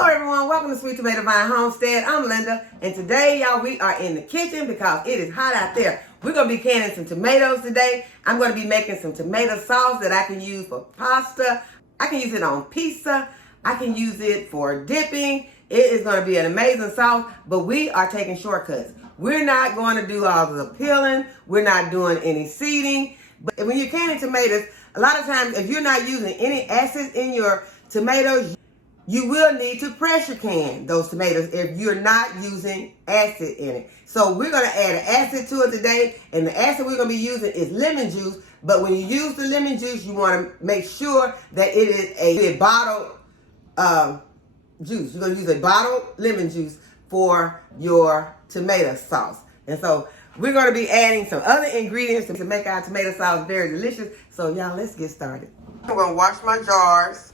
Hello everyone, welcome to Sweet Tomato Vine Homestead. I'm Linda, and today y'all we are in the kitchen because it is hot out there. We're going to be canning some tomatoes today. I'm going to be making some tomato sauce that I can use for pasta. I can use it on pizza. I can use it for dipping. It is going to be an amazing sauce, but we are taking shortcuts. We're not going to do all the peeling. We're not doing any seeding. But when you're canning tomatoes, a lot of times if you're not using any acids in your tomatoes, you will need to pressure can those tomatoes if you're not using acid in it. So we're going to add an acid to it today, and the acid we're going to be using is lemon juice. But when you use the lemon juice, you want to make sure that it is a bottled juice. You're going to use a bottled lemon juice for your tomato sauce. And so we're going to be adding some other ingredients to make our tomato sauce very delicious. So y'all, let's get started. I'm going to wash my jars.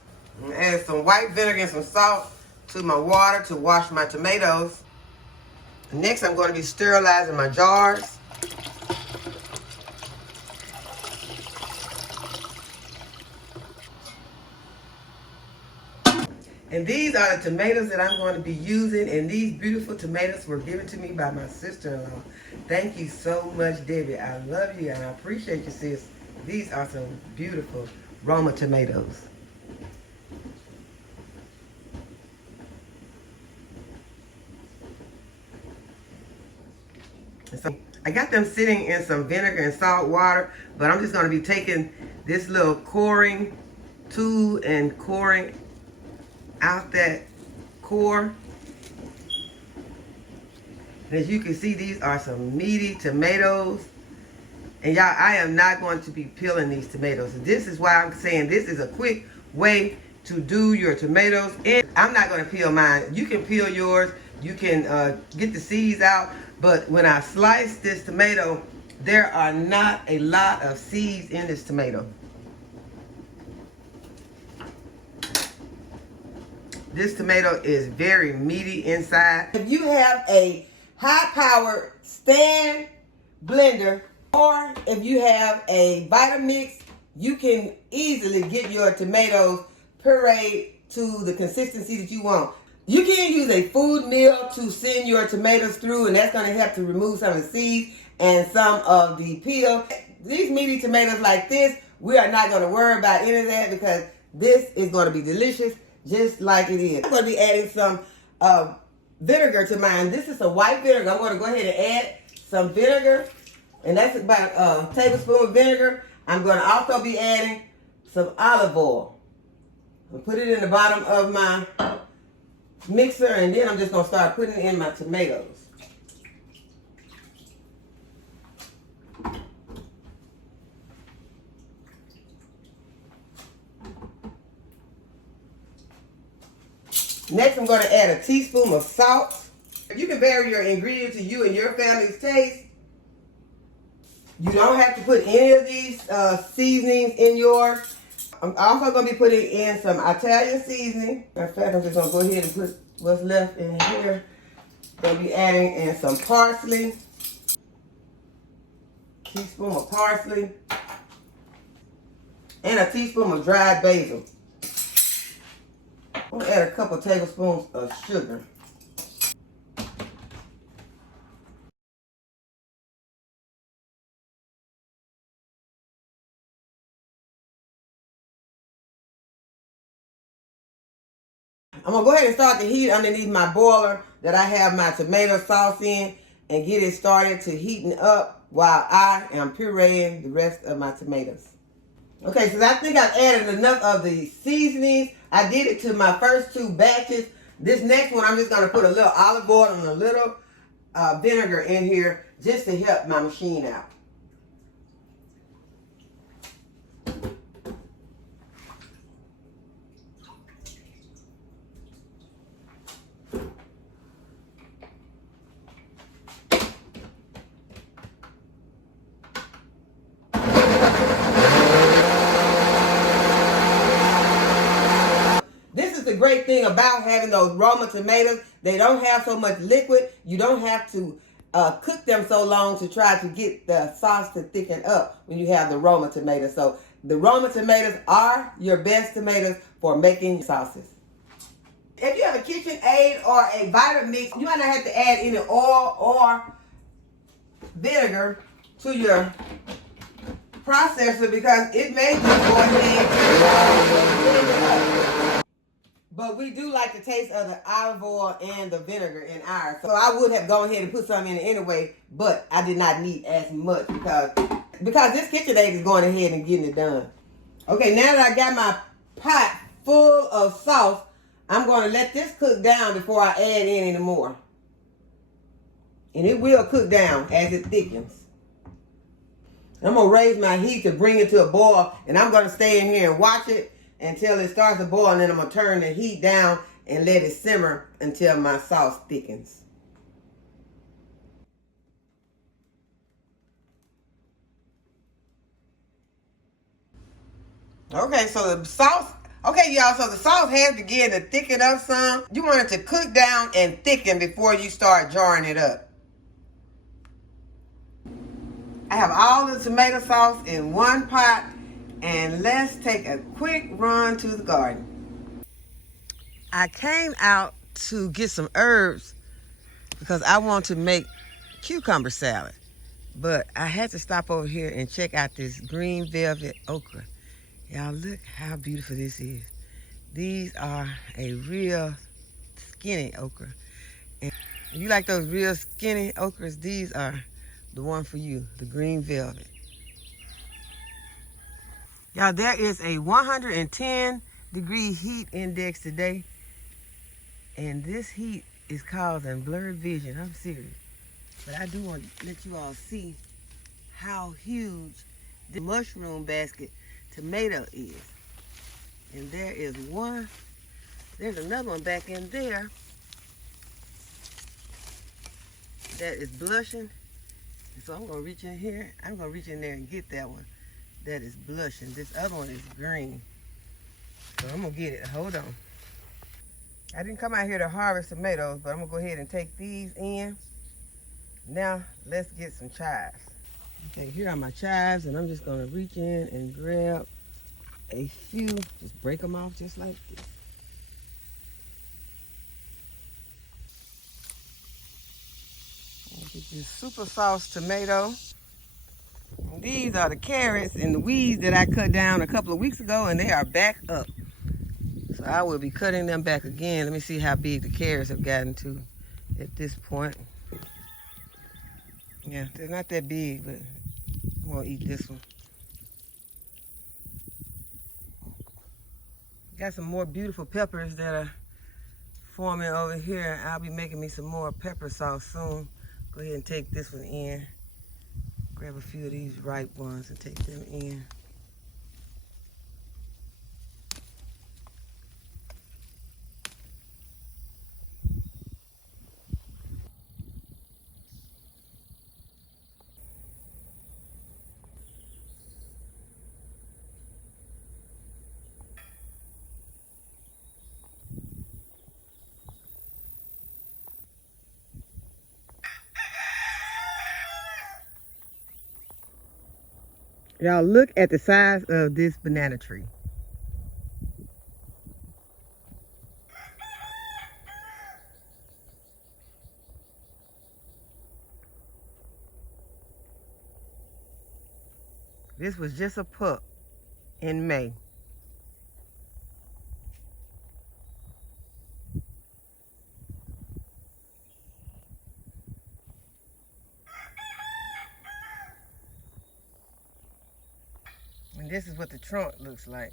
Add some white vinegar and some salt to my water to wash my tomatoes. Next, I'm going to be sterilizing my jars. And these are the tomatoes that I'm going to be using, and these beautiful tomatoes were given to me by my sister-in-law. Thank you so much, Debbie. I love you and I appreciate you, sis. These are some beautiful Roma tomatoes. So I got them sitting in some vinegar and salt water, but I'm just going to be taking this little coring tool and coring out that core. And as you can see, these are some meaty tomatoes. And y'all, I am not going to be peeling these tomatoes. This is why I'm saying this is a quick way to do your tomatoes. And I'm not going to peel mine. You can peel yours. You can get the seeds out. But when I slice this tomato, there are not a lot of seeds in this tomato. This tomato is very meaty inside. If you have a high-powered stand blender, or if you have a Vitamix, you can easily get your tomatoes pureed to the consistency that you want. You can use a food mill to send your tomatoes through, and that's going to help to remove some of the seeds and some of the peel. These meaty tomatoes like this, we are not going to worry about any of that because this is going to be delicious just like it is. I'm going to be adding some vinegar to mine. This is a white vinegar. I'm going to go ahead and add some vinegar, and that's about a tablespoon of vinegar. I'm going to also be adding some olive oil. I'll put it in the bottom of my mixer, and then I'm just going to start putting in my tomatoes. Next, I'm going to add a teaspoon of salt. You can vary your ingredients to you and your family's taste. You don't have to put any of these seasonings in yours. I'm also going to be putting in some Italian seasoning. In fact, I'm just going to go ahead and put what's left in here. Going to be adding in some parsley. Teaspoon of parsley. And a teaspoon of dried basil. I'm going to add a couple tablespoons of sugar. I'm going to go ahead and start the heat underneath my boiler that I have my tomato sauce in and get it started to heating up while I am pureeing the rest of my tomatoes. Okay, so I think I've added enough of the seasonings. I did it to my first two batches. This next one, I'm just going to put a little olive oil and a little vinegar in here just to help my machine out. The great thing about having those Roma tomatoes, they don't have so much liquid. You don't have to cook them so long to try to get the sauce to thicken up when you have the Roma tomatoes. So the Roma tomatoes are your best tomatoes for making sauces. if you have a kitchen aid or a Vitamix, you might not have to add any oil or vinegar to your processor because it may just go ahead and but we do like the taste of the olive oil and the vinegar in ours. So I would have gone ahead and put some in it anyway, but I did not need as much because this KitchenAid is going ahead and getting it done. Okay, now that I got my pot full of sauce, I'm going to let this cook down before I add in any more. And it will cook down as it thickens. I'm going to raise my heat to bring it to a boil, and I'm going to stay in here and watch it until it starts to boil, and then I'm going to turn the heat down and let it simmer until my sauce thickens. Okay, so the sauce, y'all, so the sauce has begun to thicken up some. You want it to cook down and thicken before you start jarring it up. I have all the tomato sauce in one pot, and let's take a quick run to the garden. I came out to get some herbs because I want to make cucumber salad, but I had to stop over here and check out this green velvet okra. Y'all, look how beautiful this is. These are a real skinny okra. And if you like those real skinny okras, these are the one for you, the green velvet. Y'all, there is a 110-degree heat index today, and this heat is causing blurred vision. I'm serious. But I do want to let you all see how huge the mushroom basket tomato is. And there is one, there's another one back in there that is blushing. So I'm going to reach in here. I'm going to reach in there and get that one that is blushing. This other one is green. So I'm going to get it. Hold on. I didn't come out here to harvest tomatoes, but I'm going to go ahead and take these in. Now, let's get some chives. Okay, here are my chives, and I'm just going to reach in and grab a few. Just break them off just like this. Get this super sauce tomato. And these are the carrots and the weeds that I cut down a couple of weeks ago, and they are back up. So I will be cutting them back again. Let me see how big the carrots have gotten to at this point. Yeah, they're not that big, but I'm gonna eat this one. Got some more beautiful peppers that are forming over here. I'll be making me some more pepper sauce soon. Go ahead and take this one in. Grab a few of these ripe ones and take them in. Y'all, look at the size of this banana tree. This was just a pup in May. And this is what the trunk looks like.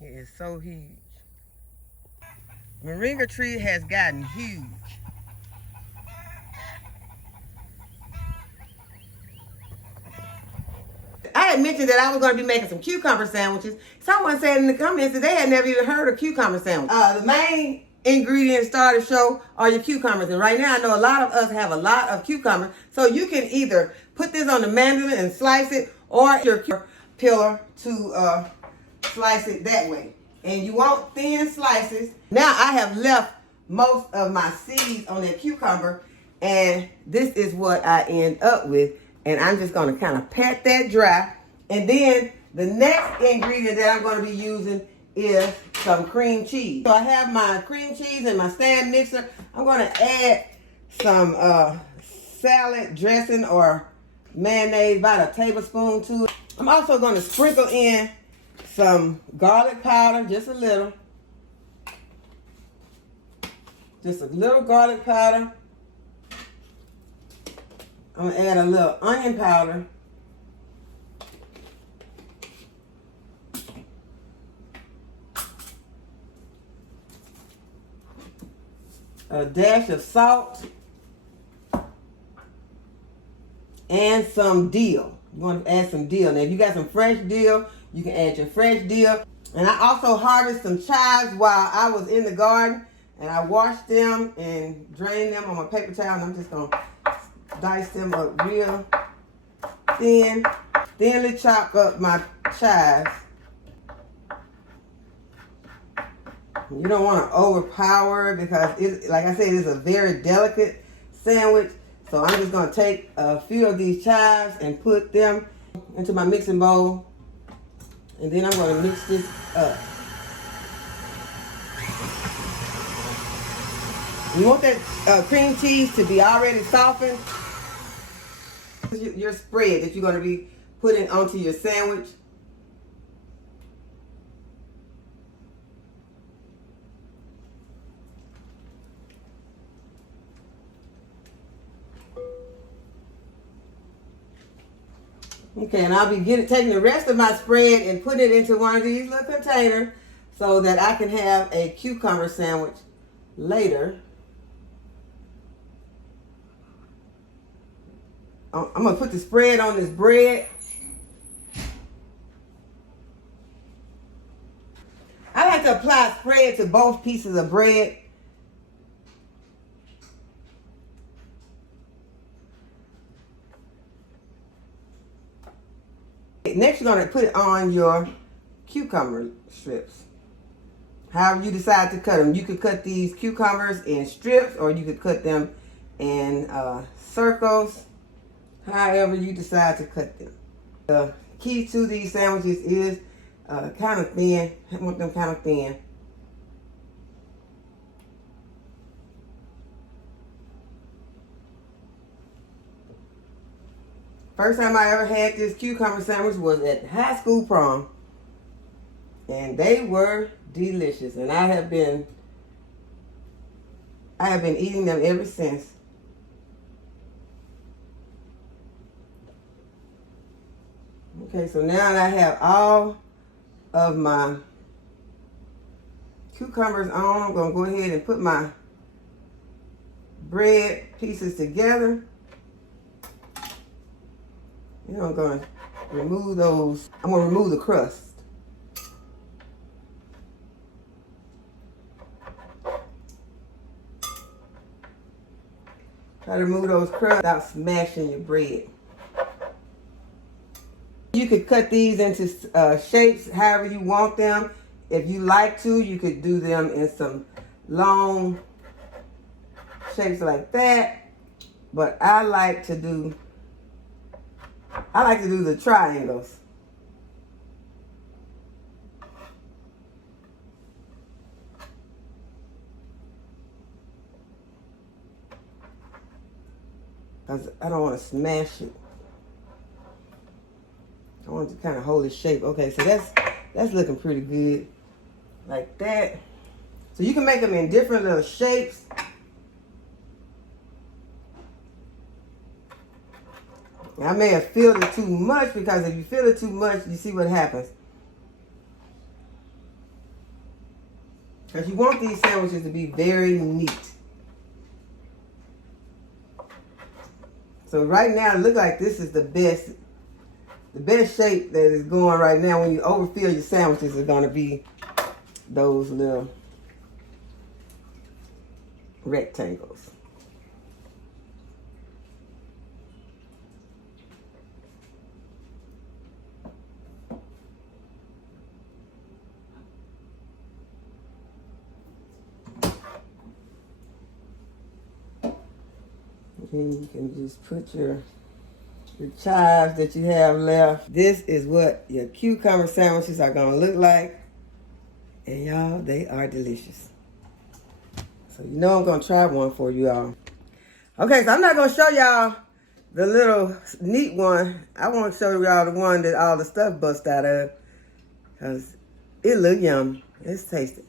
It is so huge. Moringa tree has gotten huge. I had mentioned that I was going to be making some cucumber sandwiches. Someone said in the comments that they had never even heard of cucumber sandwich. The main ingredients starter show are your cucumbers, and right now I know a lot of us have a lot of cucumbers, so you can either put this on the mandolin and slice it, or your pillar to slice it that way. And you want thin slices. Now I have left most of my seeds on that cucumber, and this is what I end up with. And I'm just going to kind of pat that dry, and then The next ingredient that I'm going to be using is some cream cheese. So I have my cream cheese in my stand mixer. I'm going to add some salad dressing or mayonnaise, about a tablespoon to it. I'm also going to sprinkle in some garlic powder, just a little. Just a little garlic powder. I'm going to add a little onion powder. A dash of salt. And some dill. You want to add some dill. Now, if you got some fresh dill, you can add your fresh dill. And I also harvested some chives while I was in the garden. And I washed them and drained them on my paper towel. And I'm just going to dice them up real thin. Thinly chop up my chives. You don't want to overpower it because, like I said, it's a very delicate sandwich. So I'm just going to take a few of these chives and put them into my mixing bowl. And then I'm going to mix this up. You want that cream cheese to be already softened. This is your spread that you're going to be putting onto your sandwich. Okay, and I'll be taking the rest of my spread and putting it into one of these little containers so that I can have a cucumber sandwich later. I'm going to put the spread on this bread. I like to apply spread to both pieces of bread. Next, you're going to put it on your cucumber strips. However you decide to cut them. You could cut these cucumbers in strips or you could cut them in circles. However you decide to cut them. The key to these sandwiches is kind of thin. I want them kind of thin. First time I ever had this cucumber sandwich was at high school prom. And they were delicious. And I have been eating them ever since. Okay, so now that I have all of my cucumbers on, I'm going to go ahead and put my bread pieces together. You know, I'm going to remove those. I'm going to remove the crust. Try to remove those crusts without smashing your bread. You could cut these into shapes however you want them. If you like to, you could do them in some long shapes like that. But I like to do the triangles. Because I don't want to smash it. I want to kind of hold its shape. Okay, so that's looking pretty good. Like that. So you can make them in different little shapes. Now, I may have filled it too much because if you fill it too much, you see what happens. Because you want these sandwiches to be very neat. So right now, it looks like this is the best shape that is going right now. When you overfill your sandwiches, is going to be those little rectangles. And you can just put your the chives that you have left. This is what your cucumber sandwiches are gonna look like. And y'all, they are delicious. So you know I'm gonna try one for you all. Okay, so I'm not gonna show y'all the little neat one. I want to show y'all the one that all the stuff bust out of. Because it look yummy. Let's taste it.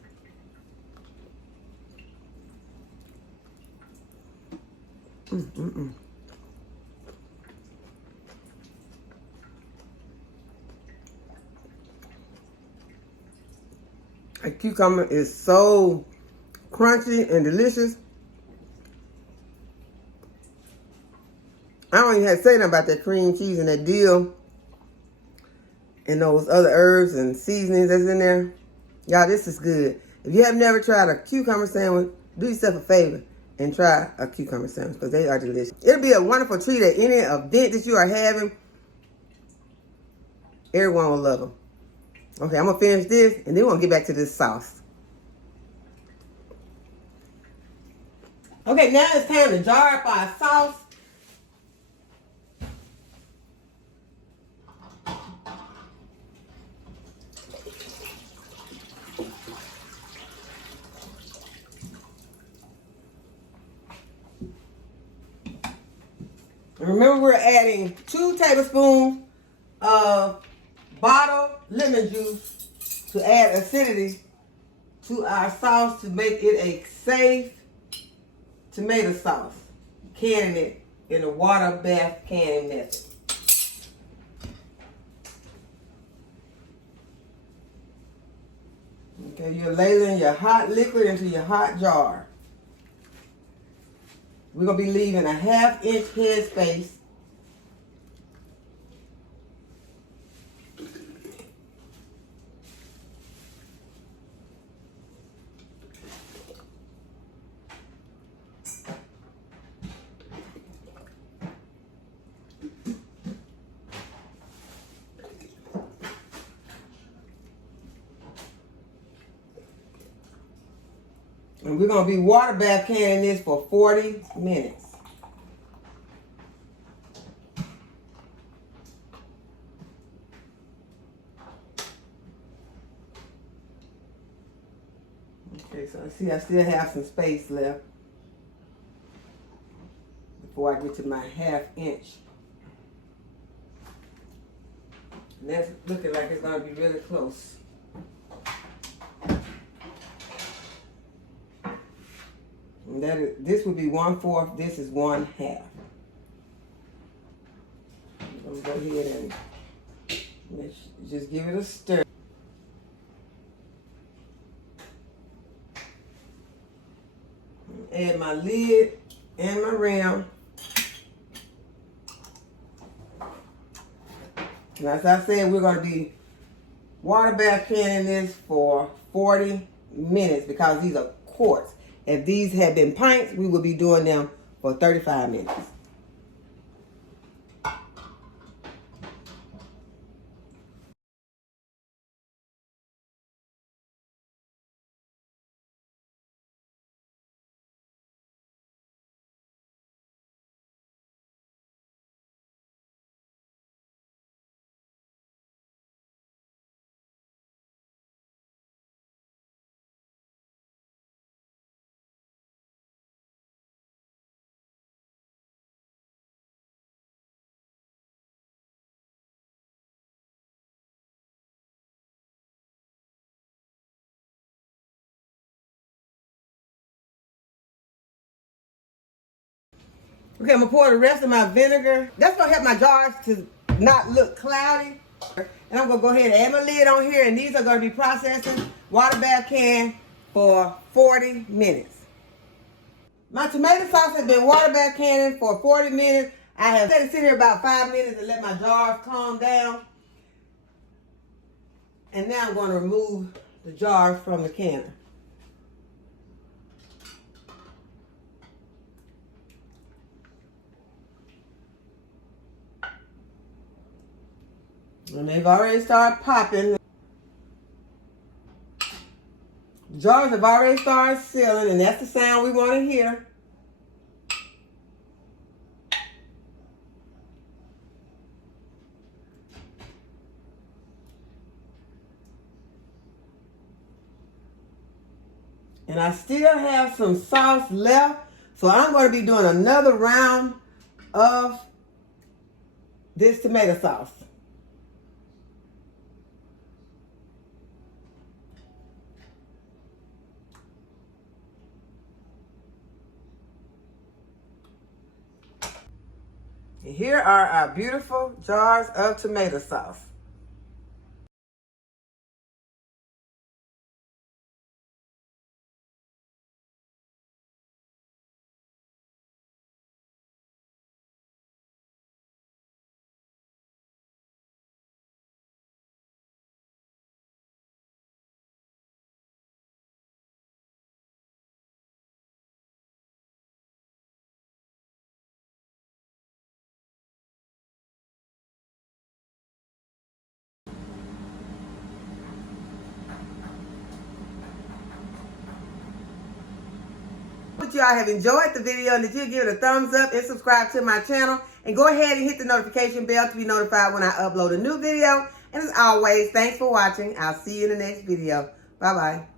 A cucumber is so crunchy and delicious. I don't even have to say nothing about that cream cheese and that dill and those other herbs and seasonings that's in there. Y'all, this is good. If you have never tried a cucumber sandwich, do yourself a favor and try a cucumber sandwich because they are delicious. It'll be a wonderful treat at any event that you are having. Everyone will love them. Okay, I'm going to finish this and then we're going to get back to this sauce. Okay, now it's time to jar up our sauce. Remember, we're adding 2 tablespoons of bottled lemon juice to add acidity to our sauce to make it a safe tomato sauce. Canning it in a water bath canning method. Okay, you're ladling your hot liquid into your hot jar. We're going to be leaving a 1/2 inch head space. And we're going to be water bath canning this for 40 minutes. Okay, so see, I still have some space left before I get to my 1/2 inch. And that's looking like it's going to be really close. And this would be 1/4, this is 1/2. I'm going to go ahead and just give it a stir. Add my lid and my rim. And as I said, we're going to be water bath canning this for 40 minutes because these are quarts. If these had been pints, we would be doing them for 35 minutes. Okay, I'm gonna pour the rest of my vinegar. That's gonna help my jars to not look cloudy. And I'm gonna go ahead and add my lid on here, and these are gonna be processing water bath can for 40 minutes. My tomato sauce has been water bath canning for 40 minutes. I have let it sit here about 5 minutes and let my jars calm down. And now I'm gonna remove the jars from the canner. And they've already started popping. The jars have already started sealing, and that's the sound we want to hear. And I still have some sauce left. So I'm going to be doing another round of this tomato sauce. And here are our beautiful jars of tomato sauce. Hope y'all have enjoyed the video and that you'll give it a thumbs up and subscribe to my channel. And go ahead and hit the notification bell to be notified when I upload a new video. And as always, thanks for watching. I'll see you in the next video. Bye-bye.